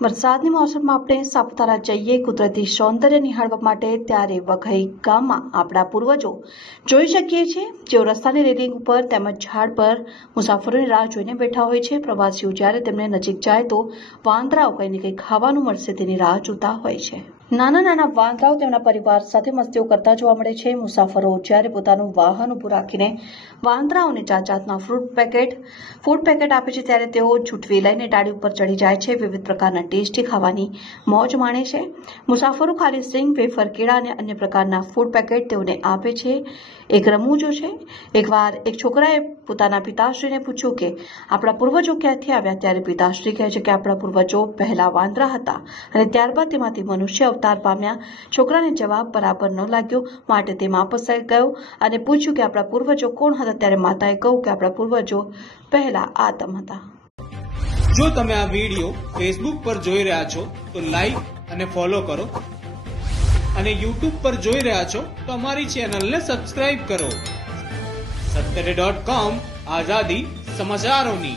વરસાદની મોસમમાં આપણે સાપુતારા જઈએ, કુદરતી સૌંદર્ય નિહાળવા માટે ત્યારે વઘઈ ગામમાં આપણા પૂર્વજો જોઈ શકીએ છીએ જેઓ રસ્તાની રેલિંગ ઉપર તેમજ ઝાડ પર મુસાફરોની રાહ જોઈને બેઠા હોય છે. પ્રવાસીઓ જ્યારે તેમને નજીક જાય તો વાંદરાઓ કંઈ ને કંઈ ખાવાનું મળશે તેની રાહ જોતા હોય છે. નાના નાના વાંદરાઓ તેમના પરિવાર સાથે મસ્તીઓ કરતા જોવા મળે છે. મુસાફરો જ્યારે પોતાનું વાહન ઊભું રાખીને વાંદરાઓને જાત જાતના ફ્રૂટ પેકેટ ફૂડ પેકેટ આપે છે ત્યારે તેઓ જૂઠવી લઈને ડાળી ઉપર ચડી જાય છે. વિવિધ પ્રકારના ટેસ્ટી ખાવાની મોજ માણે છે. મુસાફરો ખાલી સિંગ, વેફર, કેળા અને અન્ય પ્રકારના ફૂડ પેકેટ તેઓને આપે છે. એક રમૂજો છે. એકવાર એક છોકરાએ પોતાના પિતાશ્રીને પૂછ્યું કે, આપણા પૂર્વજો ક્યાંથી આવ્યા? ત્યારે પિતાશ્રી કહે છે કે, આપણા પૂર્વજો પહેલા વાંદરા હતા અને ત્યારબાદ તેમાંથી મનુષ્ય અવતાર પામ્યા. છોકરાને જવાબ બરાબર ન લાગ્યો. માટે તે વાપસ ગયો અને પૂછ્યું કે આપણા પૂર્વજો કોણ હતા? ત્યારે માતાએ કહ્યું કે આપણા પૂર્વજો પહેલા આતમ હતા. જો તમે આ વીડિયો ફેસબુક પર જોઈ રહ્યા છો, તો લાઈક અને ફોલો કરો. અને યુટ્યુબ પર જોઈ રહ્યા છો, તો અમારી ચેનલને સબસ્ક્રાઇબ કરો. સત્તરે ડોટ કોમ આઝાદી સમાચારોની.